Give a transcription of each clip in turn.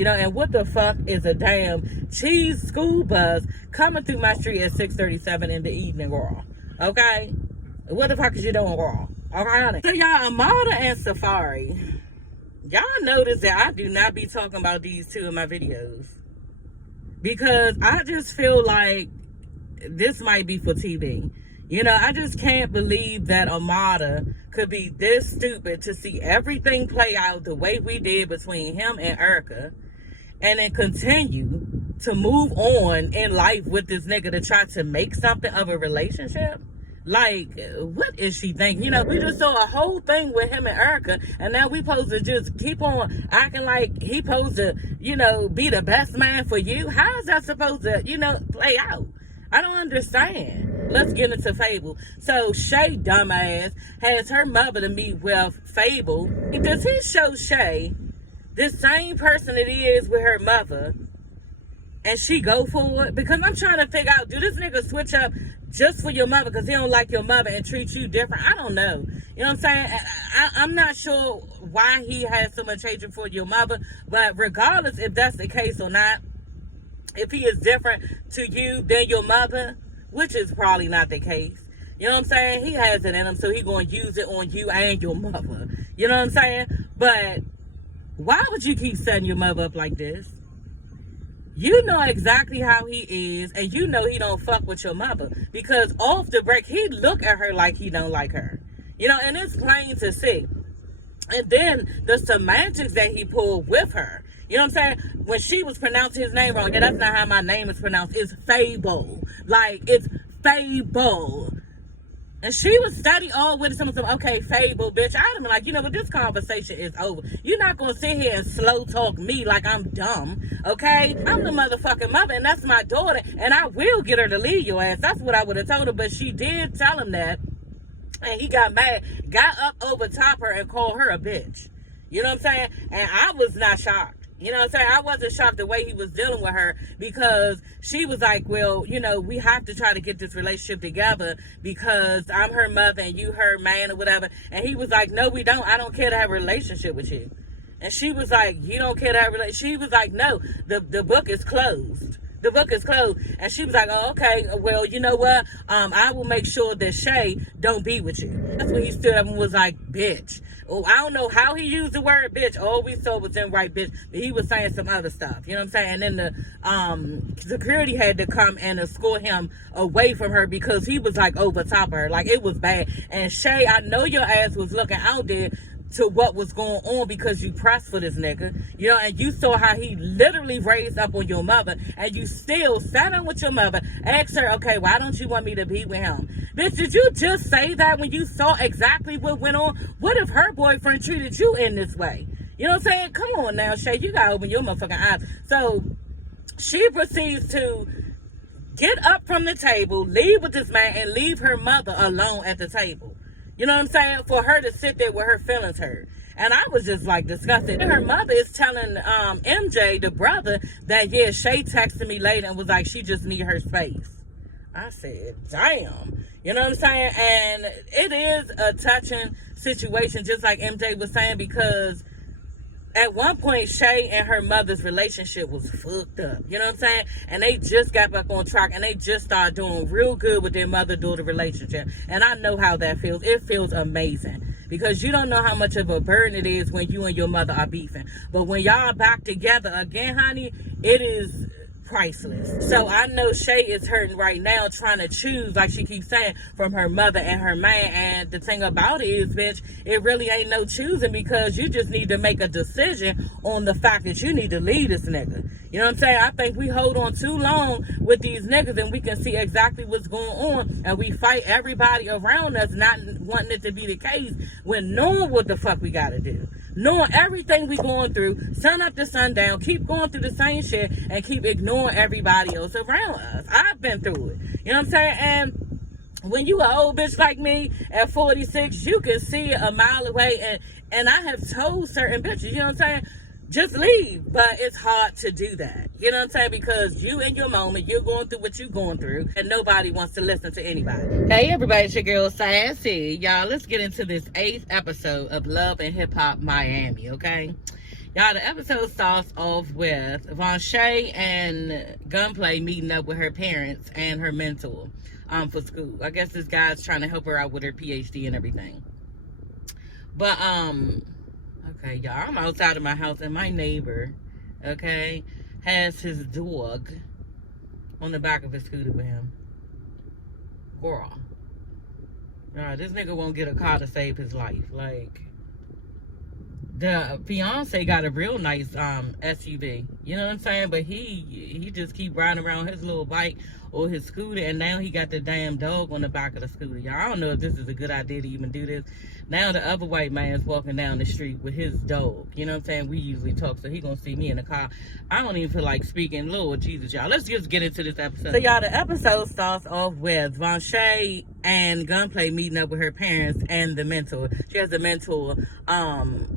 You know, and what the fuck is a damn cheese school bus coming through my street at 6:37 in the evening, girl? Okay? What the fuck is you doing, girl? Okay, honey. So, y'all, AMARA and Safari, y'all notice that I do not be talking about these two in my videos. Because I just feel like this might be for TV. You know, I just can't believe that AMARA could be this stupid to see everything play out the way we did between him and Erica, and then continue to move on in life with this nigga to try to make something of a relationship. Like, what is she thinking? You know, we just saw a whole thing with him and Erica, and now we supposed to just keep on acting like he supposed to, you know, be the best man for you. How is that supposed to, you know, play out? I don't understand. Let's get into Fable. So Shay, dumbass, has her mother to meet with Fable. Does he show Shay the same person it is with her mother, and she go for it? Because I'm trying to figure out, do this nigga switch up just for your mother because he don't like your mother and treat you different? I don't know. You know what I'm saying? I'm not sure why he has so much hatred for your mother, but regardless if that's the case or not, if he is different to you than your mother, which is probably not the case, you know what I'm saying? He has it in him, so he going to use it on you and your mother. You know what I'm saying? But why would you keep setting your mother up like this? You know exactly how he is, and you know he don't fuck with your mother. Because off the break, he look at her like he don't like her. You know, and it's plain to see. And then the semantics that he pulled with her. You know what I'm saying? When she was pronouncing his name wrong, yeah, that's not how my name is pronounced. It's Fable. Like, it's Fable. And she was study all with some, okay, Fable, bitch. I'd have been like, you know, but this conversation is over. You're not going to sit here and slow talk me like I'm dumb, okay? I'm the motherfucking mother, and that's my daughter, and I will get her to leave your ass. That's what I would have told her, but she did tell him that, and he got mad, got up over top her and called her a bitch. You know what I'm saying? And I was not shocked. You know what I'm saying? I wasn't shocked the way he was dealing with her, because she was like, well, you know, we have to try to get this relationship together because I'm her mother and you her man or whatever. And he was like, no, we don't. I don't care to have a relationship with you. And she was like, you don't care to have a relationship? She was like, no, the book is closed. The book is closed. And she was like, oh, okay, well, you know what? I will make sure that Shay don't be with you. That's when he stood up and was like, bitch. Oh, I don't know how he used the word bitch. All we saw was him right bitch. But he was saying some other stuff. You know what I'm saying? And then the security had to come and escort him away from her because he was like over top of her. Like, it was bad. And Shay, I know your ass was looking out there to what was going on because you pressed for this nigga, you know, and you saw how he literally raised up on your mother, and you still sat in with your mother, asked her, okay, why don't you want me to be with him? Bitch, did you just say that when you saw exactly what went on? What if her boyfriend treated you in this way? You know what I'm saying? Come on now, Shay, you gotta open your motherfucking eyes. So she proceeds to get up from the table, leave with this man, and leave her mother alone at the table. You know what I'm saying? For her to sit there with her feelings hurt. And I was just like disgusted. And her mother is telling MJ, the brother, that yeah, Shay texted me later and was like, she just need her space. I said, damn. You know what I'm saying? And it is a touching situation, just like MJ was saying, because at one point, Shay and her mother's relationship was fucked up. You know what I'm saying? And they just got back on track, and they just started doing real good with their mother-daughter relationship. And I know how that feels. It feels amazing. Because you don't know how much of a burden it is when you and your mother are beefing. But when y'all are back together again, honey, it is priceless. So I know Shay is hurting right now, trying to choose, like she keeps saying, from her mother and her man. And the thing about it is, bitch, it really ain't no choosing, because you just need to make a decision on the fact that you need to leave this nigga. You know what I'm saying? I think we hold on too long with these niggas, and we can see exactly what's going on, and we fight everybody around us not wanting it to be the case, when knowing what the fuck we gotta do. Knowing everything we going through, sun up to sundown, keep going through the same shit, and keep ignoring everybody else around us. I've been through it. You know what I'm saying? And when you an old bitch like me at 46, you can see a mile away, and I have told certain bitches, you know what I'm saying, just leave. But it's hard to do that. You know what I'm saying? Because you in your moment, you're going through what you're going through, and nobody wants to listen to anybody. Hey everybody, it's your girl Sassy. Y'all, let's get into this 8th episode of Love and Hip Hop Miami, okay? Y'all, the episode starts off with Vonshay and Gunplay meeting up with her parents and her mentor for school. I guess this guy's trying to help her out with her PhD and everything. But, okay, y'all, I'm outside of my house and my neighbor, okay, has his dog on the back of his scooter with him. Girl. This nigga won't get a car to save his life. Like, the fiance got a real nice SUV, you know what I'm saying? But he just keep riding around his little bike or his scooter, and now he got the damn dog on the back of the scooter. Y'all, I don't know if this is a good idea to even do this. Now the other white man's walking down the street with his dog, you know what I'm saying? We usually talk, so he gonna see me in the car. I don't even feel like speaking. Lord Jesus, y'all, let's just get into this episode. So y'all, the episode starts off with Vonshay and Gunplay meeting up with her parents and the mentor. She has a mentor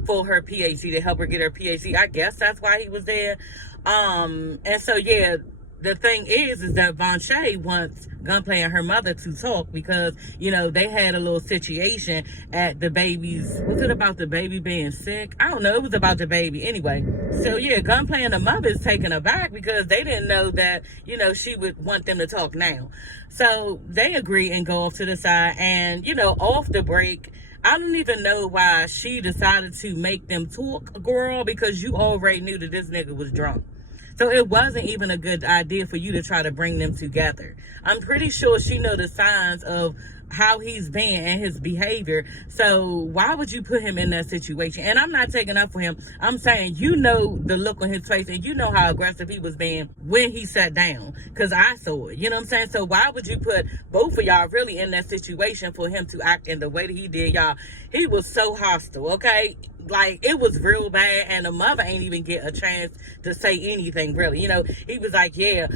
for her PhD, to help her get her PhD. I guess that's why he was there. And so yeah, the thing is that Vonshay wants Gunplay and her mother to talk because, you know, they had a little situation at the baby's, was it about the baby being sick? I don't know, it was about the baby anyway. So yeah, Gunplay and the mother is taken aback because they didn't know that, you know, she would want them to talk now. So they agree and go off to the side, and, you know, off the break, I don't even know why she decided to make them talk, girl, because you already knew that this nigga was drunk. So it wasn't even a good idea for you to try to bring them together. I'm pretty sure she know the signs of how he's been and his behavior. So why would you put him in that situation? And I'm not taking up for him. I'm saying, you know, the look on his face, and you know how aggressive he was being when he sat down, because I saw it, you know what I'm saying? So why would you put both of y'all really in that situation for him to act in the way that he did? Y'all, he was so hostile, okay? Like, it was real bad, and the mother ain't even get a chance to say anything, really. You know, he was like, yeah,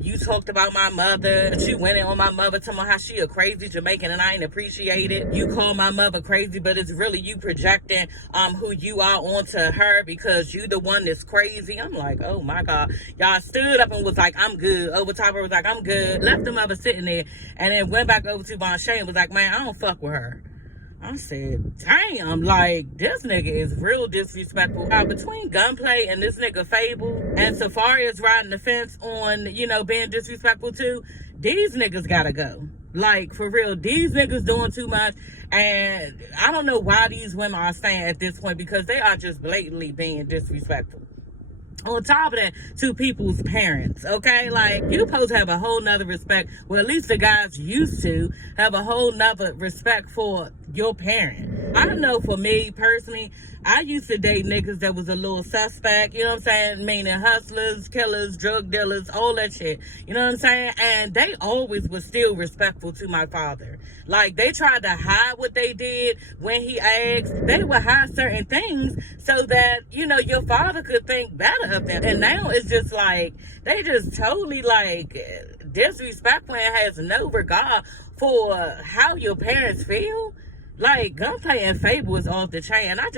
you talked about my mother, but you went in on my mother, talking about how she a crazy Jamaican, and I ain't appreciate it. You call my mother crazy, but it's really you projecting who you are onto her because you the one that's crazy. I'm like, oh my God. Y'all stood up and was like, I'm good. Over top of her was like, I'm good. Left the mother sitting there, and then went back over to Vonshay and was like, man, I don't fuck with her. I said, damn, like, this nigga is real disrespectful. Between Gunplay and this nigga Fable, and Safari is riding the fence on, you know, being disrespectful too, these niggas gotta go. Like, for real, these niggas doing too much. And I don't know why these women are staying at this point, because they are just blatantly being disrespectful. On top of that, to people's parents, okay? Like, you supposed to have a whole nother respect. Well, at least the guys used to have a whole nother respect for your parent. I don't know, for me personally, I used to date niggas that was a little suspect, you know what I'm saying? Meaning hustlers, killers, drug dealers, all that shit. You know what I'm saying? And they always was still respectful to my father. Like, they tried to hide what they did when he asked. They would hide certain things so that, you know, your father could think better of them. And now it's just like, they just totally, like, disrespectful and has no regard for how your parents feel. Like, Gunplay and Fable is off the chain. I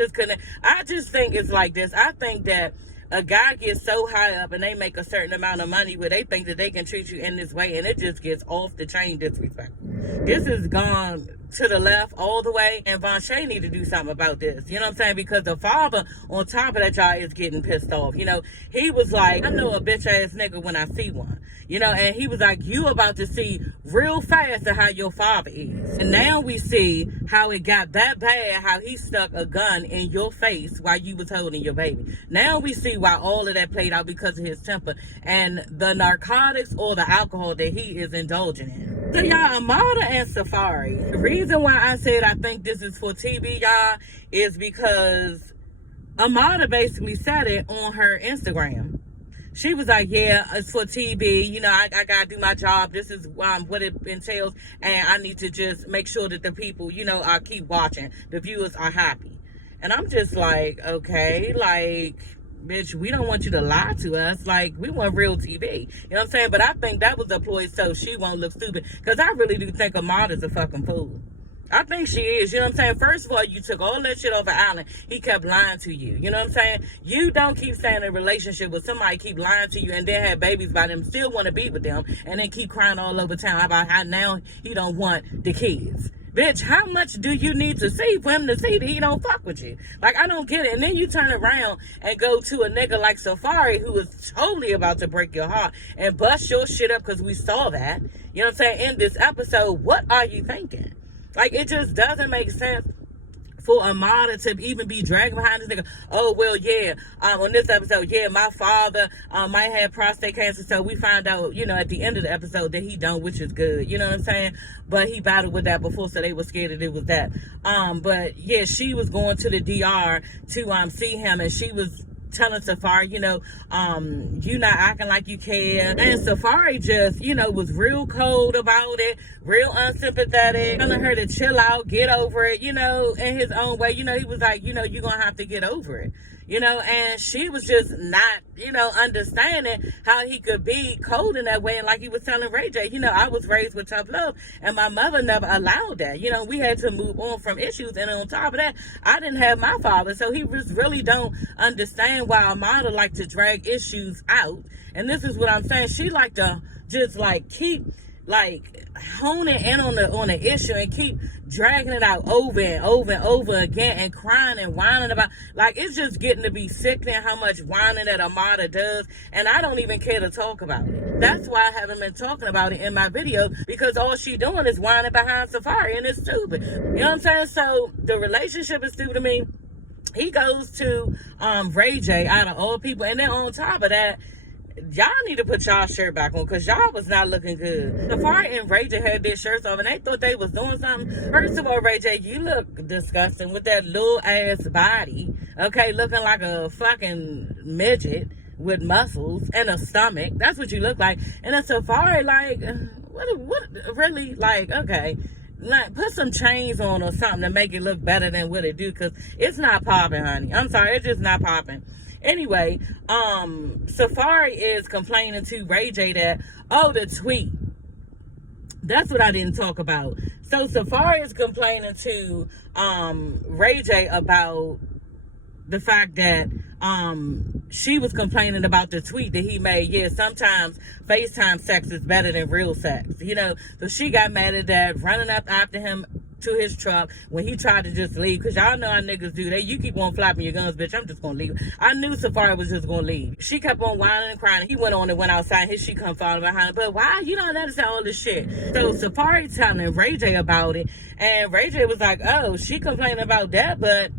just think it's like this. I think that a guy gets so high up and they make a certain amount of money where they think that they can treat you in this way, and it just gets off the chain disrespectful. This has gone to the left all the way, and Vonshay need to do something about this. You know what I'm saying? Because the father, on top of that, y'all, is getting pissed off. You know, he was like, I know a bitch ass nigga when I see one. You know, and he was like, you about to see real fast how your father is. And now we see how it got that bad, how he stuck a gun in your face while you was holding your baby. Now we see why all of that played out, because of his temper and the narcotics or the alcohol that he is indulging in. So y'all, AMARA and Safari, the reason why I said I think this is for TV, y'all, is because AMARA basically said it on her Instagram. She was like, yeah, it's for TV. You know, I got to do my job. This is what it entails. And I need to just make sure that the people, you know, keep watching. The viewers are happy. And I'm just like, okay, like, bitch, we don't want you to lie to us. Like, we want real TV. You know what I'm saying? But I think that was a ploy so she won't look stupid. Because I really do think AMARA's a fucking fool. I think she is. You know what I'm saying? First of all, you took all that shit off of Alan. He kept lying to you. You know what I'm saying? You don't keep staying in a relationship with somebody, keep lying to you, and then have babies by them, still want to be with them, and then keep crying all over town about how now he don't want the kids. Bitch, how much do you need to see for him to see that he don't fuck with you? Like, I don't get it. And then you turn around and go to a nigga like Safari, who is totally about to break your heart and bust your shit up, because we saw that. You know what I'm saying? In this episode, what are you thinking? Like, it just doesn't make sense for AMARA to even be dragging behind this nigga. Oh, well, yeah, on this episode, yeah, my father might have prostate cancer, so we find out, you know, at the end of the episode that he don't, which is good, you know what I'm saying? But he battled with that before, so they were scared that it was that. But yeah, she was going to the DR to see him, and she was telling Safari, you know, you not acting like you care. And Safari just, you know, was real cold about it, real unsympathetic, telling her to chill out, get over it, you know, in his own way. You know, he was like, you know, you're gonna have to get over it, you know. And she was just not, you know, understanding how he could be cold in that way. And like he was telling Ray J, you know, I was raised with tough love, and my mother never allowed that. You know, we had to move on from issues, and on top of that, I didn't have my father, so he just really don't understand why AMARA like to drag issues out. And this is what I'm saying. She like to just like keep like honing in on the issue and keep dragging it out over and over and over again, and crying and whining about, like, it's just getting to be sickening how much whining that AMARA does. And I don't even care to talk about it. That's why I haven't been talking about it in my video, because all she doing is whining behind Safari, and it's stupid. You know what I'm saying? So the relationship is stupid to me. He goes to Ray J out of all people, and then on top of that, y'all need to put y'all shirt back on, because y'all was not looking good. Safari and Ray J had their shirts off, and they thought they was doing something. First of all, Ray J, you look disgusting with that little ass body, okay, looking like a fucking midget with muscles and a stomach. That's what you look like. And then Safari, like, what really, like, okay, like, put some chains on or something to make it look better than what it do, because it's not popping, honey. I'm sorry, it's just not popping. Anyway, Safari is complaining to Ray J that, oh, the tweet. That's what I didn't talk about. So Safari is complaining to Ray J about the fact that she was complaining about the tweet that he made. Yeah, sometimes FaceTime sex is better than real sex, you know. So she got mad at that, running up after him to his truck when he tried to just leave, because y'all know how niggas do that. You keep on flapping your guns, bitch, I'm just gonna leave. I knew Safari was just gonna leave. She kept on whining and crying. He went on and went outside. Here she come following behind her. But why? You don't understand all this shit. So Safari telling Ray J about it, and Ray J was like, oh, she complaining about that, but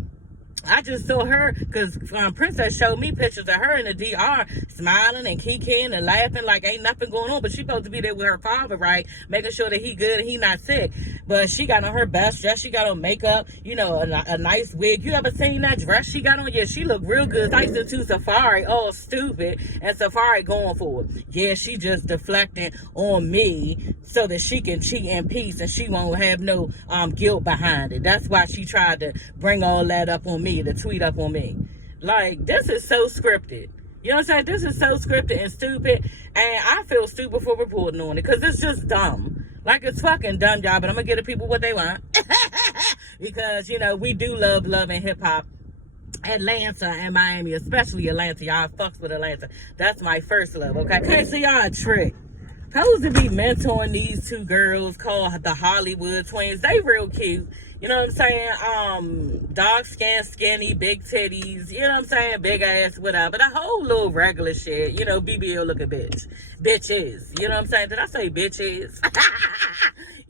I just saw her, because Princess showed me pictures of her in the DR smiling and kikiing and laughing like ain't nothing going on, but she supposed to be there with her father, right, making sure that he good and he not sick. But she got on her best dress, she got on makeup, you know, a nice wig. You ever seen that dress she got on? Yeah, she looked real good. Thanks to Safari, all stupid, and Safari going for it. Yeah, she just deflecting on me so that she can cheat in peace and she won't have no guilt behind it. That's why she tried to bring all that up on me, to tweet up on me. Like, this is so scripted. You know what I'm saying? This is so scripted and stupid, and I feel stupid for reporting on it, because it's just dumb. Like, it's fucking dumb, y'all, but I'm gonna give the people what they want. Because, you know, we do love and hip-hop. Atlanta and Miami, especially Atlanta. Y'all fucks with Atlanta. That's my first love, okay? Okay, so y'all a trick. Supposed to be mentoring these two girls called the Hollywood Twins. They real cute. You know what I'm saying? Dark skin, skinny, big titties. You know what I'm saying? Big ass, whatever. The whole little regular shit. You know, BBL looking bitch. Bitches. You know what I'm saying? Did I say bitches?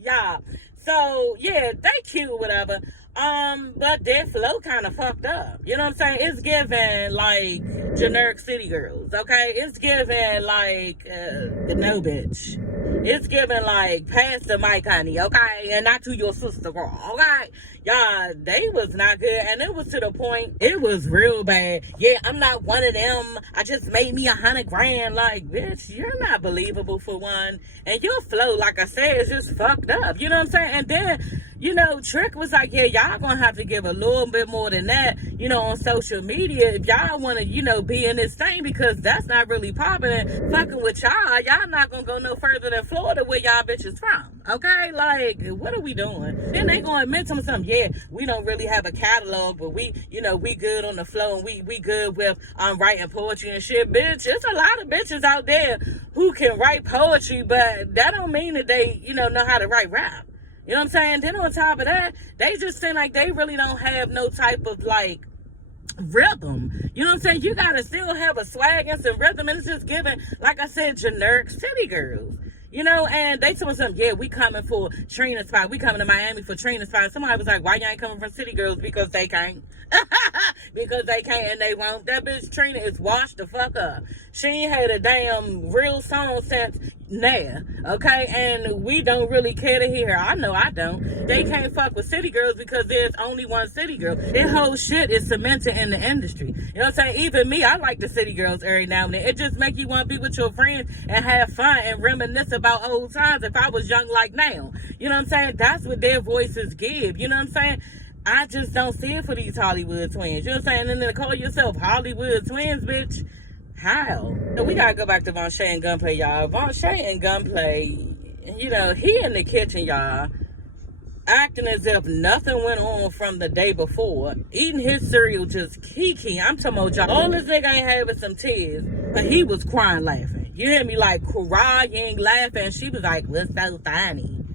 Yeah. So, yeah, they cute, whatever. But their flow kind of fucked up. You know what I'm saying? It's giving, like, generic city girls, okay? It's giving, like, no bitch. It's giving, like, pass the mic, honey, okay? And not to your sister, girl, okay? Y'all, they was not good. And it was to the point, it was real bad. Yeah, I'm not one of them. I just made me $100,000. Like, bitch, you're not believable for one. And your flow, like I said, is just fucked up. You know what I'm saying? And then, you know, Trick was like, yeah, y'all gonna have to give a little bit more than that, you know, on social media if y'all want to, you know, be in this thing, because that's not really popping and fucking with y'all. Y'all not gonna go no further than Florida, where y'all bitches from, okay? Like, what are we doing? Then they gonna admit to something. Yeah, we don't really have a catalog, but we, you know, we good on the flow, and we good with writing poetry and shit. Bitch, there's a lot of bitches out there who can write poetry, but that don't mean that they, you know how to write rap. You know what I'm saying? Then on top of that, they just seem like they really don't have no type of like rhythm. You know what I'm saying? You gotta still have a swag and some rhythm, and it's just giving, like I said, generic city girls. You know, and they told me something, yeah, we coming for Trina spot. We coming to Miami for Trina spot. Somebody was like, why you ain't coming for city girls? Because they can't. Because they can't and they won't. That bitch Trina is washed the fuck up. She ain't had a damn real song since now, okay? And we don't really care to hear her. I know I don't. They can't fuck with city girls because there's only one city girl. That whole shit is cemented in the industry. You know what I'm saying? Even me, I like the city girls every now and then. It just make you want to be with your friends and have fun and reminisce about old times if I was young like now. You know what I'm saying? That's what their voices give. You know what I'm saying? I just don't see it for these Hollywood twins. You know what I'm saying? And then to call yourself Hollywood twins, bitch. How? So we gotta go back to Von Shay and Gunplay, y'all. Von Shay and Gunplay, you know, he in the kitchen, y'all, acting as if nothing went on from the day before, eating his cereal just kiki. I'm talking about y'all. All this nigga ain't having some tears, but he was crying laughing. You hear me? Like crying laughing. She was like, what's so funny?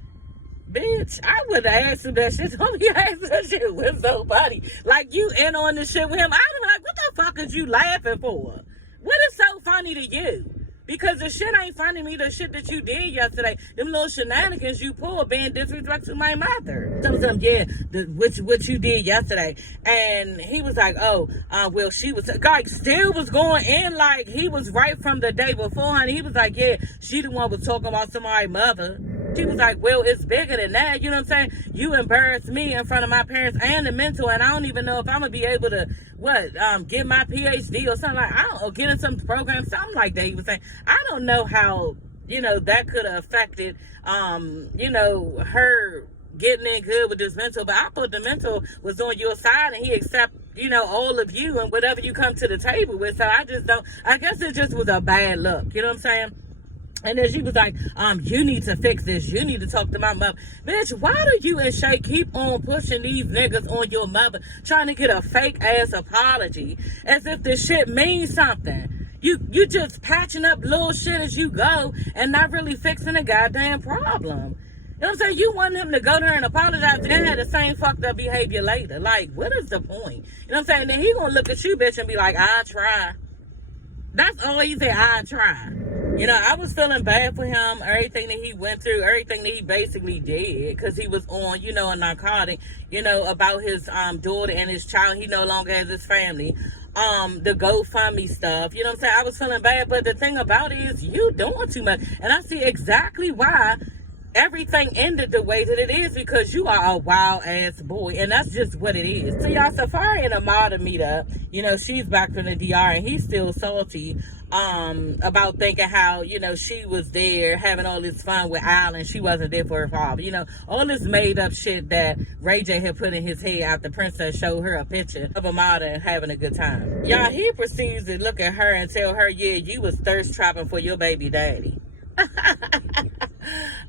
Bitch, I would have asked him that shit. Don't be asking that shit with somebody. Like, you in on this shit with him. I'd be like, what the fuck is you laughing for? What is so funny to you? Because the shit ain't funny to me, the shit that you did yesterday. Them little shenanigans you pulled being disrespectful to my mother. So yeah, what you did yesterday. And he was like, oh, well, she was, like, still was going in like he was right from the day before, honey. He was like, yeah, she the one was talking about somebody's mother. She was like, well, it's bigger than that. You know what I'm saying? You embarrassed me in front of my parents and the mentor, and I don't even know if I'm going to be able to, get my PhD or something like, I don't know, get in some program, something like that. He was saying, I don't know how, you know, that could have affected, you know, her getting in good with this mentor, but I thought the mentor was on your side and he accept, you know, all of you and whatever you come to the table with. So I guess it just was a bad look. You know what I'm saying? And then she was like, you need to fix this. You need to talk to my mother. Bitch, why do you and Shay keep on pushing these niggas on your mother, trying to get a fake ass apology as if this shit means something? You just patching up little shit as you go and not really fixing a goddamn problem. You know what I'm saying? You want him to go there and apologize and then have the same fucked up behavior later. Like, what is the point? You know what I'm saying? Then he gonna look at you, bitch, and be like, I try. That's all he said, I try. You know, I was feeling bad for him, everything that he went through, everything that he basically did, because he was on, you know, a narcotic, you know, about his daughter and his child. He no longer has his family. The GoFundMe stuff, you know what I'm saying? I was feeling bad, but the thing about it is you doing too much. And I see exactly why everything ended the way that it is, because you are a wild ass boy, and that's just what it is. So y'all, Safari and AMARA meet up. You know, she's back from the DR and he's still salty about thinking how, you know, she was there having all this fun with Al and she wasn't there for her father. You know, all this made up shit that Ray J had put in his head after Princess showed her a picture of AMARA having a good time. Y'all, he proceeds to look at her and tell her, yeah, you was thirst trapping for your baby daddy.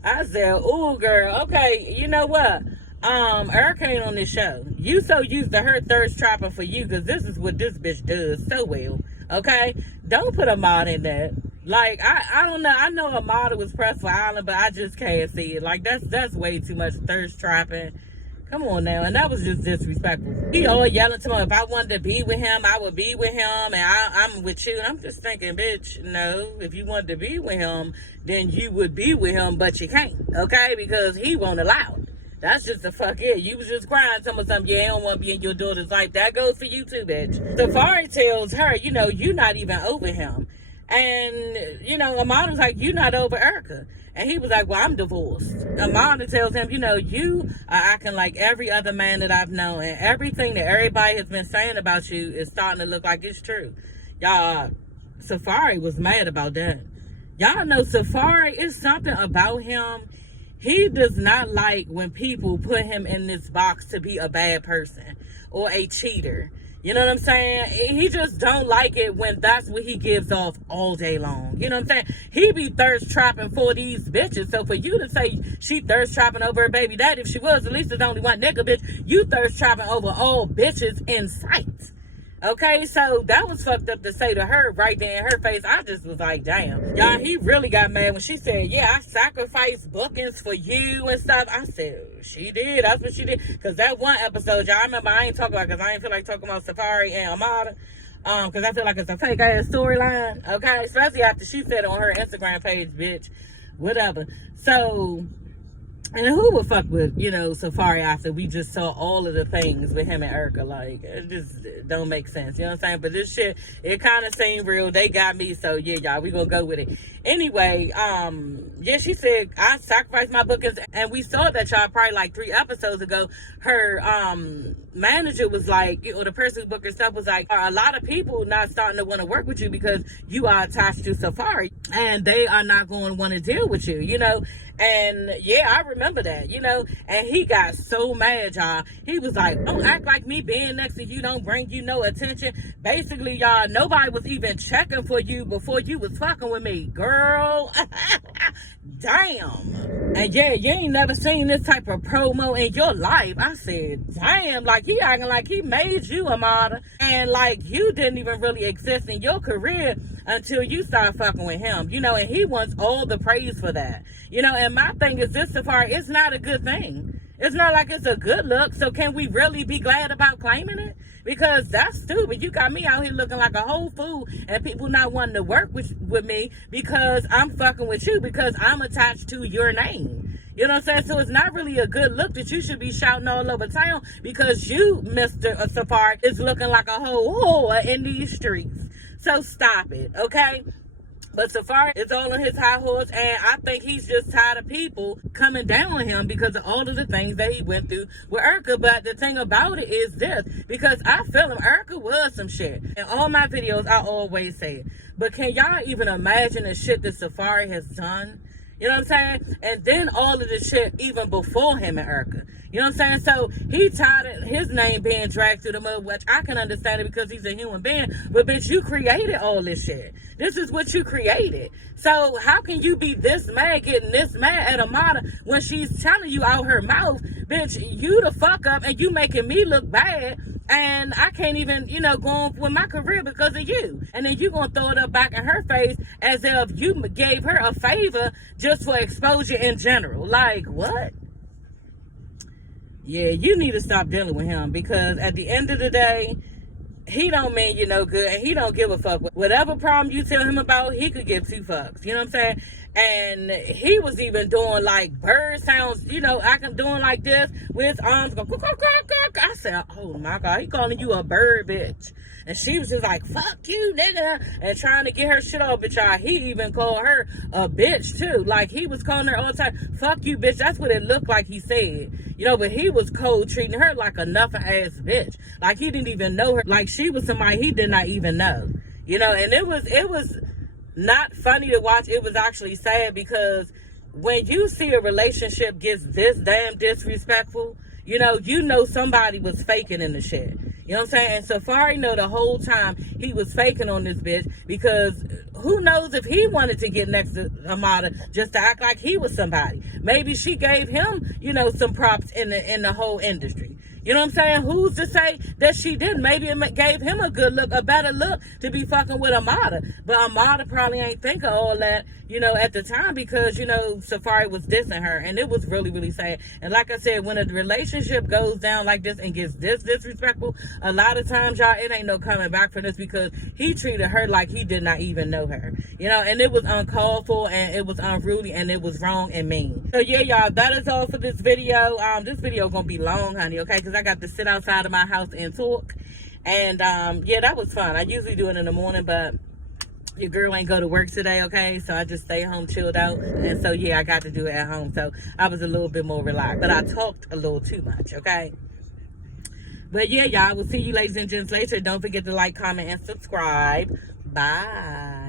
I said, ooh, girl, okay, you know what? Erica ain't on this show. You so used to her thirst trapping for you, because this is what this bitch does so well, okay? Don't put AMARA in that. Like, I don't know. I know AMARA was pressed for Island, but I just can't see it. Like, that's way too much thirst trapping. Come on now. And that was just disrespectful. He all yelling to me, if I wanted to be with him, I would be with him, and I'm with you. And I'm just thinking, bitch, no, if you wanted to be with him, then you would be with him, but you can't, okay? Because he won't allow it. That's just the fuck it. You was just crying, telling me something, yeah, I don't want to be in your daughter's life. That goes for you too, bitch. Safari tells her, you know, you're not even over him. And, you know, AMARA was like, you're not over Erica. And he was like, well, I'm divorced. AMARA tells him, you know, you are acting like every other man that I've known. And everything that everybody has been saying about you is starting to look like it's true. Y'all, Safari was mad about that. Y'all know Safari is something about him. He does not like when people put him in this box to be a bad person or a cheater. You know what I'm saying? He just don't like it when that's what he gives off all day long. You know what I'm saying? He be thirst trapping for these bitches. So for you to say she thirst trapping over her baby daddy, if she was, at least there's only one nigga, bitch. You thirst trapping over all bitches in sight. Okay, so that was fucked up to say to her right there in her face. I just was like, damn. Y'all, he really got mad when she said, yeah, I sacrificed bookings for you and stuff. I said, she did. That's what she did. Because that one episode, y'all, I remember I ain't talking about, because I ain't feel like talking about Safari and AMARA. Because I feel like it's a fake ass storyline. Okay, especially after she said it on her Instagram page, bitch. Whatever. So... and who would fuck with, you know, Safari after we just saw all of the things with him and Erica? Like, it just don't make sense. You know what I'm saying? But this shit, it kind of seemed real. They got me. So, yeah, y'all, we gonna go with it. Anyway, yeah, she said, I sacrificed my bookings. And we saw that, y'all, probably like 3 episodes ago. Her manager was like, you know, the person who booked her stuff was like, a lot of people not starting to want to work with you because you are attached to Safari. And they are not going to want to deal with you, you know? And yeah, I remember that, you know, and he got so mad, y'all. He was like, don't act like me being next to you don't bring you no attention. Basically, y'all, nobody was even checking for you before you was fucking with me, girl. Damn. And yeah, you ain't never seen this type of promo in your life. I said, damn, like he acting like he made you a model. And like you didn't even really exist in your career until you start fucking with him, you know, and he wants all the praise for that. You know, and my thing is this, Safari, it's not a good thing. It's not like it's a good look. So can we really be glad about claiming it? Because that's stupid. You got me out here looking like a whole fool and people not wanting to work with me because I'm fucking with you because I'm attached to your name. You know what I'm saying? So it's not really a good look that you should be shouting all over town because you, Mr. Safari, is looking like a whole whore in these streets. So stop it, okay? But Safari is all on his high horse, and I think he's just tired of people coming down on him because of all of the things that he went through with Erica. But the thing about it is this, because I feel him, Erica was some shit. In all my videos, I always say it. But can y'all even imagine the shit that Safari has done? You know what I'm saying? And then all of the shit even before him and Erica. You know what I'm saying? So he tired of his name being dragged through the mud, which I can understand it because he's a human being. But bitch, you created all this shit. This is what you created. So how can you be this mad, getting this mad at AMARA when she's telling you out her mouth, bitch, you the fuck up and you making me look bad and I can't even, you know, go on with my career because of you. And then you gonna throw it up back in her face as if you gave her a favor just for exposure in general. Like, what? Yeah, you need to stop dealing with him because at the end of the day, he don't mean you no good and he don't give a fuck. Whatever problem you tell him about, he could give 2 fucks. You know what I'm saying? And he was even doing like bird sounds, you know, doing like this with his arms going. I said, oh my God, he calling you a bird, bitch. And she was just like, fuck you, nigga. And trying to get her shit off, bitch. He even called her a bitch too. Like he was calling her all the time, fuck you, bitch. That's what it looked like he said. You know, but he was cold treating her like a nothing ass bitch. Like he didn't even know her. Like she was somebody he did not even know. You know, and it was not funny to watch. It was actually sad because when you see a relationship gets this damn disrespectful, you know somebody was faking in the shit. You know what I'm saying? And Safari know the whole time he was faking on this bitch because who knows if he wanted to get next to AMARA just to act like he was somebody. Maybe she gave him, you know, some props in the whole industry. You know what I'm saying? Who's to say that she didn't? Maybe it gave him a good look, a better look to be fucking with AMARA. But AMARA probably ain't think of all that, you know, at the time because, you know, Safari was dissing her. And it was really, really sad. And like I said, when a relationship goes down like this and gets this disrespectful, a lot of times, y'all, it ain't no coming back from this because he treated her like he did not even know her. You know, and it was uncalled for and it was unruly and it was wrong and mean. So yeah, y'all, that is all for this video. This video gonna be long, honey, okay? Because I got to sit outside of my house and talk. And yeah, that was fun. I usually do it in the morning, but your girl ain't go to work today, okay? So I just stay home, chilled out. And so yeah, I got to do it at home. So I was a little bit more relaxed. But I talked a little too much, okay? But yeah, y'all, we'll see you ladies and gents later. Don't forget to like, comment, and subscribe. Bye.